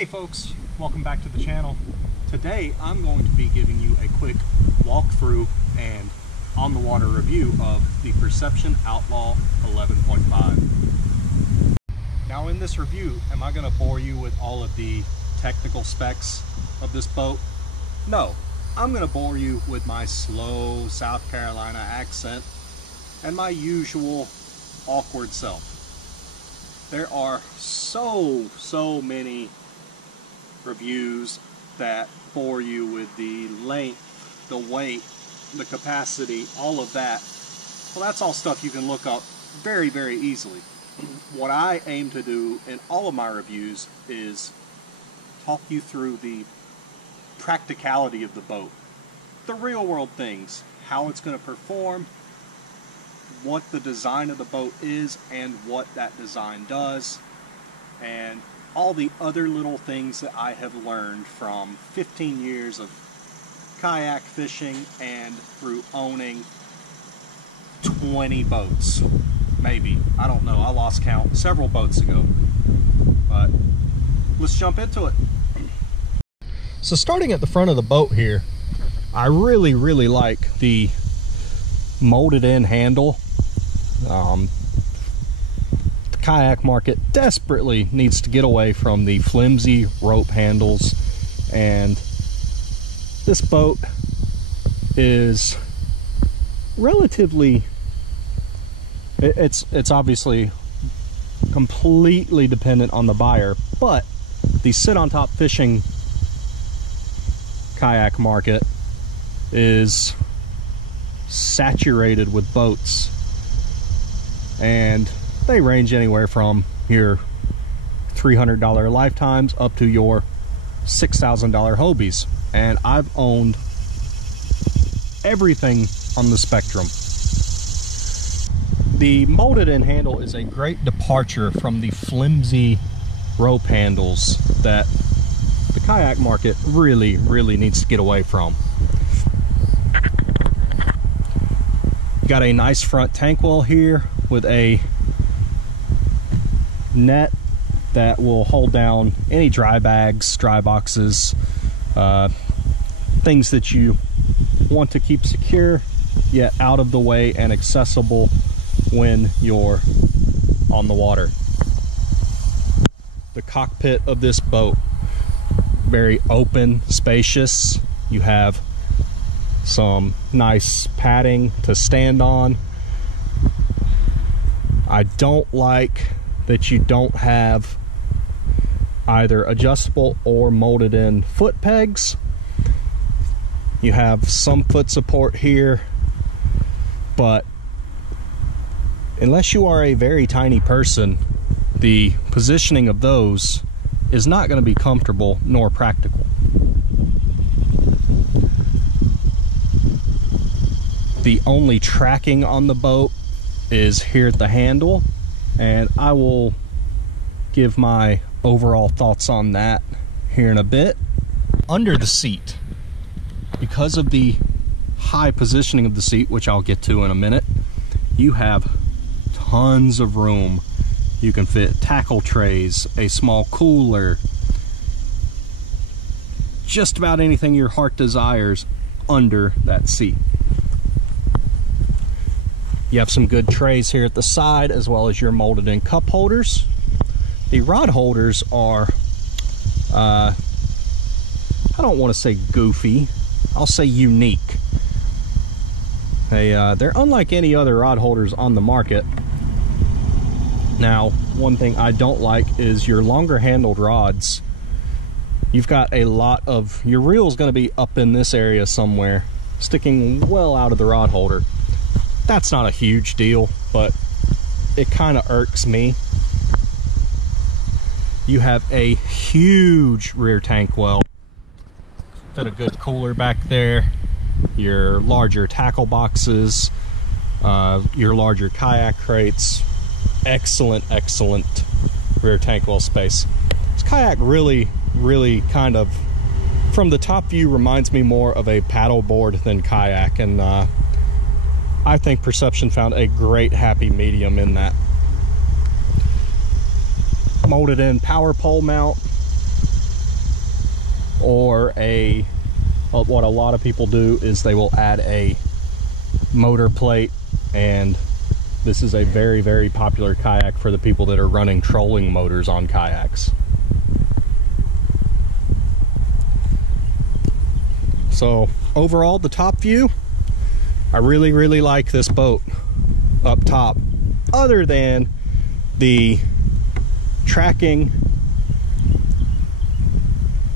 Hey folks, welcome back to the channel. Today I'm going to be giving you a quick walkthrough and on the water review of the Perception Outlaw 11.5. Now in this review, am I going to bore you with all of the technical specs of this boat? No, I'm going to bore you with my slow South Carolina accent and my usual awkward self. There are so many reviews that bore you with the length, the weight, the capacity, all of that. Well, that's all stuff you can look up very easily. What I aim to do in all of my reviews is talk you through the practicality of the boat, the real world things, how it's going to perform, what the design of the boat is and what that design does, and all the other little things that I have learned from 15 years of kayak fishing and through owning 20 boats. Maybe. I don't know. I lost count several boats ago. But let's jump into it. So starting at the front of the boat here, I really like the molded in handle. Kayak market desperately needs to get away from the flimsy rope handles, and this boat is relatively, it's obviously completely dependent on the buyer, but the sit on top fishing kayak market is saturated with boats, and they range anywhere from your $300 lifetimes up to your $6,000 Hobies, and I've owned everything on the spectrum. The molded in handle is a great departure from the flimsy rope handles that the kayak market really needs to get away from. Got a nice front tank well here with a net that will hold down any dry bags, dry boxes, things that you want to keep secure yet out of the way and accessible when you're on the water. The cockpit of this boat, very open, spacious. You have some nice padding to stand on. I don't like that you don't have either adjustable or molded in foot pegs. You have some foot support here, but unless you are a very tiny person, the positioning of those is not going to be comfortable nor practical. The only tracking on the boat is here at the handle, and I will give my overall thoughts on that here in a bit. Under the seat, because of the high positioning of the seat, which I'll get to in a minute, you have tons of room. You can fit tackle trays, a small cooler, just about anything your heart desires under that seat. You have some good trays here at the side, as well as your molded in cup holders. The rod holders are, I don't want to say goofy, I'll say unique. They're unlike any other rod holders on the market. Now, one thing I don't like is your longer handled rods. You've got a lot of, your reel's going to be up in this area somewhere, sticking well out of the rod holder. That's not a huge deal, but it kind of irks me. You have a huge rear tank well. Fit a good cooler back there. Your larger tackle boxes, your larger kayak crates. Excellent rear tank well space. This kayak really kind of, from the top view, reminds me more of a paddle board than kayak, and I think Perception found a great happy medium in that. Molded in power pole mount, or what a lot of people do is they will add a motor plate, and this is a very, very popular kayak for the people that are running trolling motors on kayaks. So overall, the top view, I really, really like this boat up top, other than the tracking.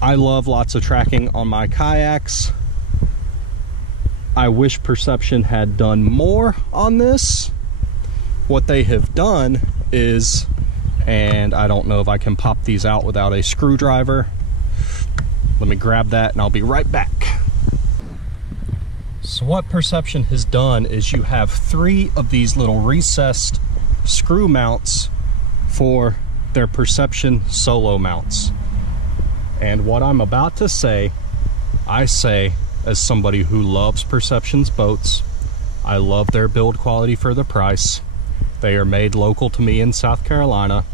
I love lots of tracking on my kayaks. I wish Perception had done more on this. What they have done is, and I don't know if I can pop these out without a screwdriver. Let me grab that and I'll be right back. So what Perception has done is you have 3 of these little recessed screw mounts for their Perception solo mounts. And what I'm about to say, I say as somebody who loves Perception's boats. I love their build quality for the price. They are made local to me in South Carolina,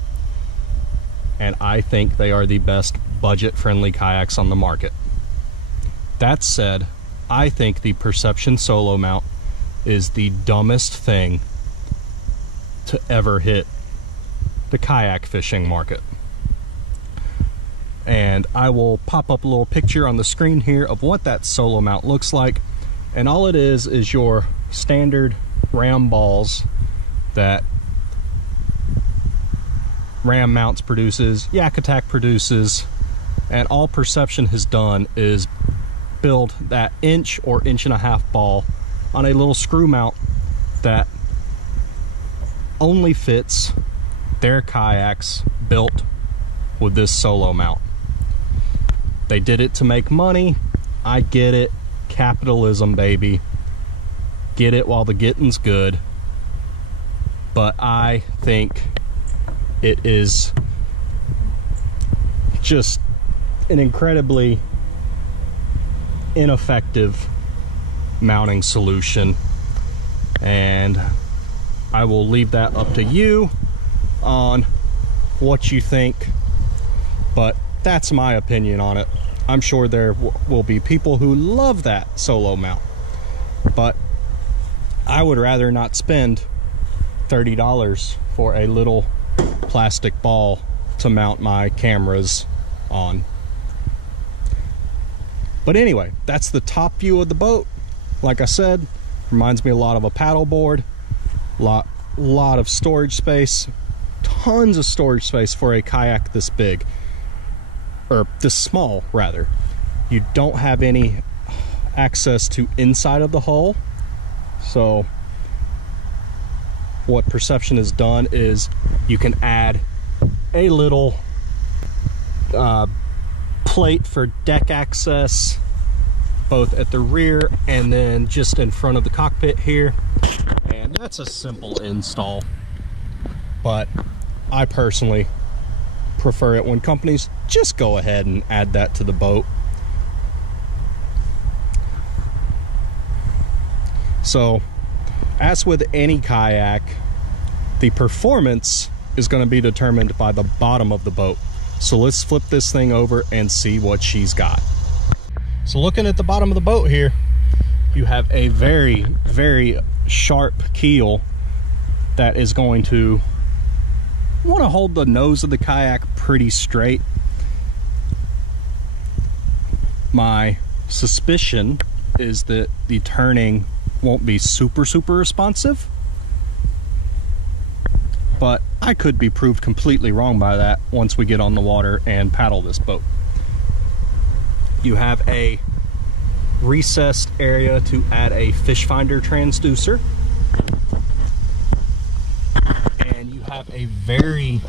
and I think they are the best budget-friendly kayaks on the market. That said, I think the Perception solo mount is the dumbest thing to ever hit the kayak fishing market. And I will pop up a little picture on the screen here of what that solo mount looks like. And all it is your standard ram balls that Ram Mounts produces, Yak Attack produces, and all Perception has done is build that 1 or 1.5 inch ball on a little screw mount that only fits their kayaks built with this solo mount. They did it to make money. I get it. Capitalism, baby. Get it while the getting's good. But I think it is just an incredibly ineffective mounting solution, and I will leave that up to you on what you think, but that's my opinion on it. I'm sure there will be people who love that solo mount, but I would rather not spend $30 for a little plastic ball to mount my cameras on. But anyway, that's the top view of the boat. Like I said, reminds me a lot of a paddle board. Lot of storage space, tons of storage space for a kayak this big, or this small rather. You don't have any access to inside of the hull, so what Perception has done is you can add a little plate for deck access, both at the rear and then just in front of the cockpit here. And that's a simple install, but I personally prefer it when companies just go ahead and add that to the boat. So, as with any kayak, the performance is going to be determined by the bottom of the boat. So let's flip this thing over and see what she's got. So looking at the bottom of the boat here, you have a very, very sharp keel that is going to want to hold the nose of the kayak pretty straight. My suspicion is that the turning won't be super responsive, but I could be proved completely wrong by that once we get on the water and paddle this boat. You have a recessed area to add a fish finder transducer, and you have a very,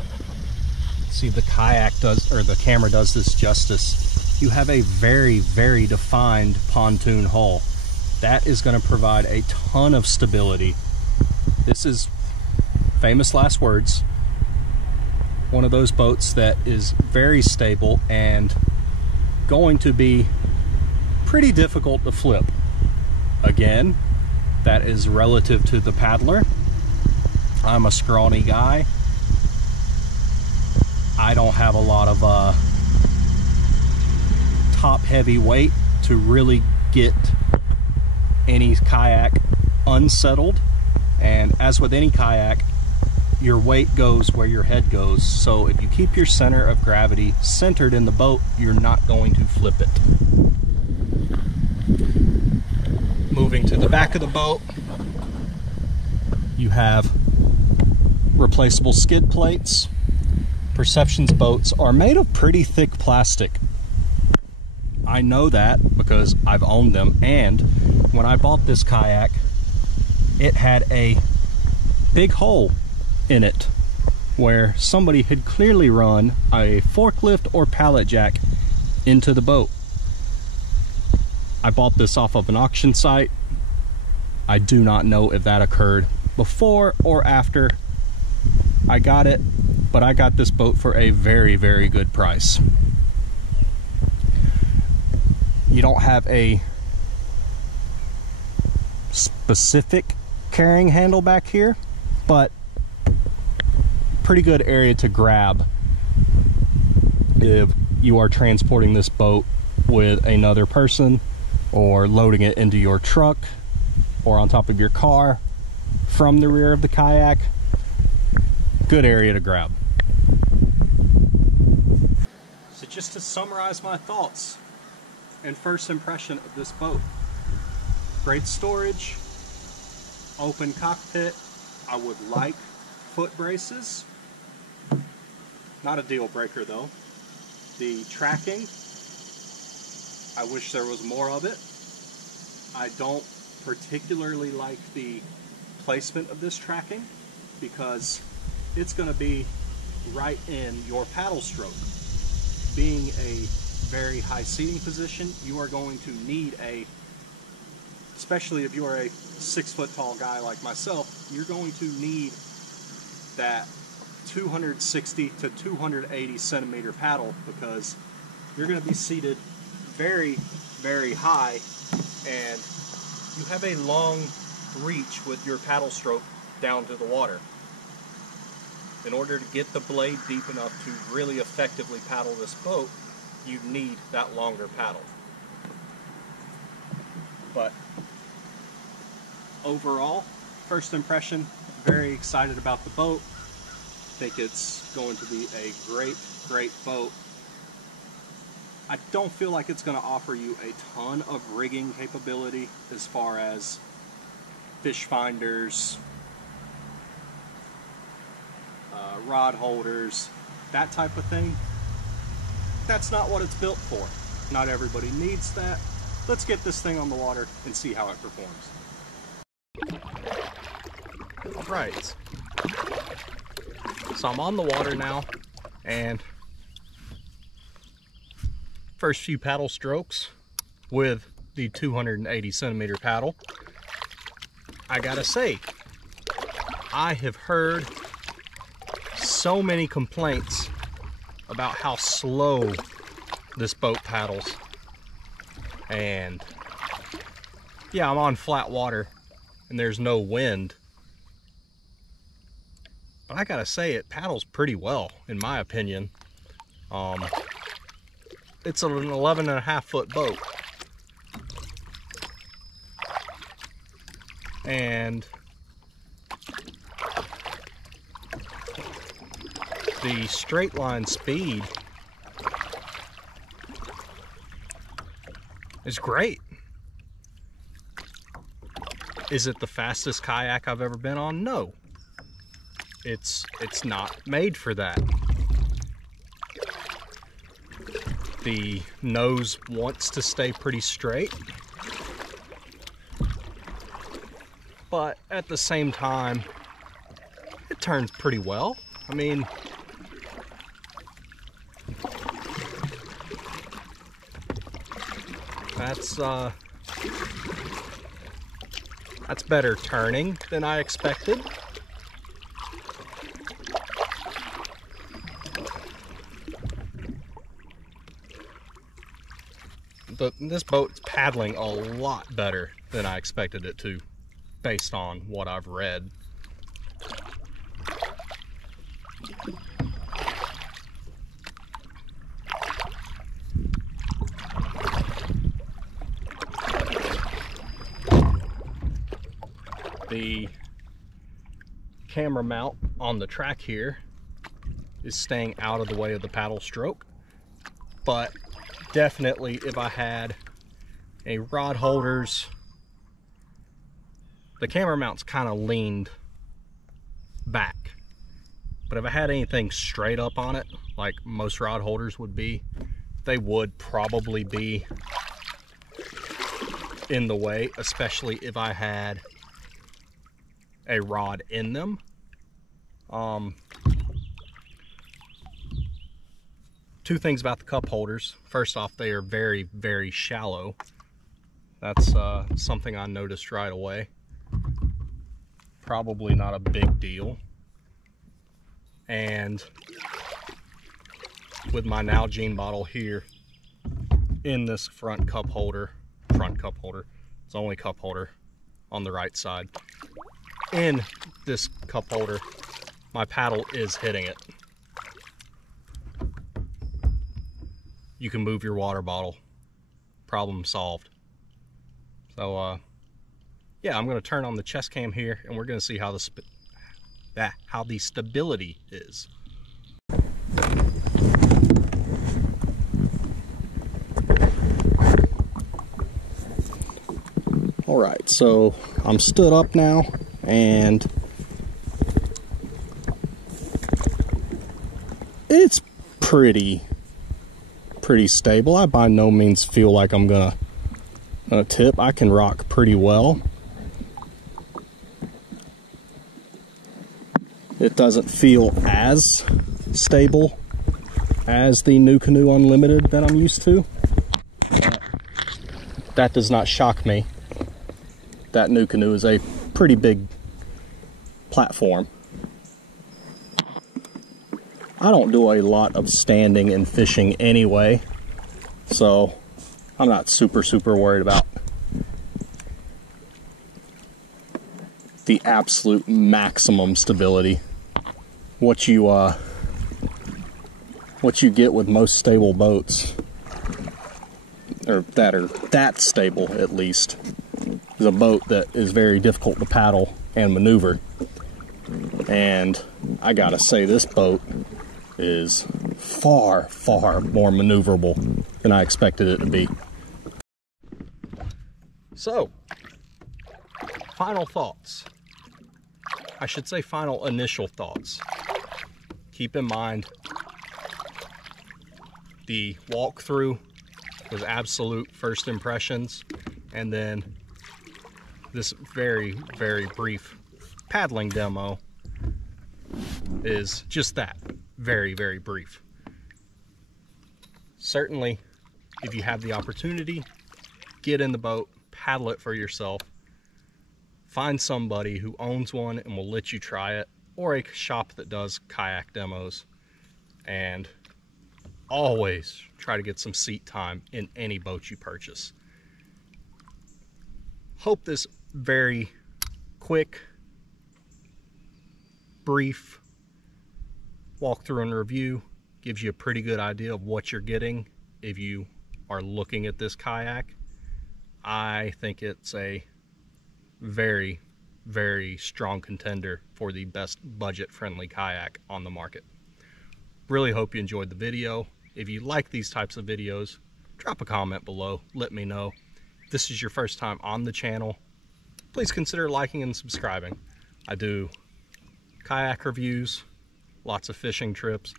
see if the kayak does, or the camera does this justice, you have a very, very defined pontoon hull. That is going to provide a ton of stability. This is, famous last words, one of those boats that is very stable and going to be pretty difficult to flip. Again, that is relative to the paddler. I'm a scrawny guy. I don't have a lot of top heavy weight to really get any kayak unsettled. And as with any kayak, your weight goes where your head goes. So if you keep your center of gravity centered in the boat, you're not going to flip it. Moving to the back of the boat, you have replaceable skid plates. Perception's boats are made of pretty thick plastic. I know that because I've owned them, and when I bought this kayak, it had a big hole in it where somebody had clearly run a forklift or pallet jack into the boat. I bought this off of an auction site. I do not know if that occurred before or after I got it, but I got this boat for a very, very good price. You don't have a specific carrying handle back here, but pretty good area to grab if you are transporting this boat with another person or loading it into your truck or on top of your car from the rear of the kayak. Good area to grab. So just to summarize my thoughts and first impression of this boat: great storage, open cockpit. I would like foot braces. Not a deal breaker though. The tracking, I wish there was more of it. I don't particularly like the placement of this tracking because it's going to be right in your paddle stroke. Being a very high seating position, you are going to need especially if you're a 6 foot tall guy like myself, you're going to need that 260 to 280 centimeter paddle because you're going to be seated very, very high, and you have a long reach with your paddle stroke down to the water. In order to get the blade deep enough to really effectively paddle this boat, you need that longer paddle. But overall, first impression, very excited about the boat. Think it's going to be a great, great boat. I don't feel like it's going to offer you a ton of rigging capability as far as fish finders, rod holders, that type of thing. That's not what it's built for. Not everybody needs that. Let's get this thing on the water and see how it performs. Alright, so I'm on the water now, and first few paddle strokes with the 280 centimeter paddle, I gotta say, I have heard so many complaints about how slow this boat paddles. And yeah, I'm on flat water and there's no wind, but I gotta say, it paddles pretty well in my opinion. It's an 11.5 foot boat, and the straight line speed is great. Is it the fastest kayak I've ever been on? No. It's not made for that. The nose wants to stay pretty straight, but at the same time, it turns pretty well. I mean, that's better turning than I expected. But this boat's paddling a lot better than I expected it to, based on what I've read. the camera mount on the track here is staying out of the way of the paddle stroke. But definitely if I had a rod holders, the camera mount's kind of leaned back. But if I had anything straight up on it, like most rod holders would be, they would probably be in the way, especially if I had a rod in them. Two things about the cup holders. First off, they are very, very shallow. That's something I noticed right away. Probably not a big deal. And with my Nalgene bottle here in this front cup holder, it's only cup holder on the right side. In this cup holder, my paddle is hitting it. You can move your water bottle. Problem solved. So yeah, I'm going to turn on the chest cam here, and we're going to see how the stability is. All right, so I'm stood up now, and it's pretty stable. I by no means feel like I'm gonna tip. I can rock pretty well. It doesn't feel as stable as the NuCanoe Unlimited that I'm used to. But that does not shock me. That NuCanoe is a pretty big platform. I don't do a lot of standing and fishing anyway, so I'm not super worried about the absolute maximum stability. What you get with most stable boats, or that are that stable at least, is a boat that is very difficult to paddle and maneuver. And I gotta say, this boat is far more maneuverable than I expected it to be. So, final thoughts. I should say final initial thoughts. Keep in mind, the walkthrough was absolute first impressions, and then this very brief paddling demo is just that, very brief. Certainly, if you have the opportunity, get in the boat, paddle it for yourself. Find somebody who owns one and will let you try it, or a shop that does kayak demos. And always try to get some seat time in any boat you purchase. Hope this very quick, brief walkthrough and review gives you a pretty good idea of what you're getting if you are looking at this kayak. I think it's a very strong contender for the best budget-friendly kayak on the market. Really hope you enjoyed the video. If you like these types of videos, drop a comment below. Let me know. If this is your first time on the channel, please consider liking and subscribing. I do kayak reviews, lots of fishing trips.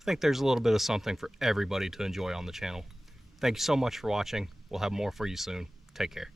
I think there's a little bit of something for everybody to enjoy on the channel. Thank you so much for watching. We'll have more for you soon. Take care.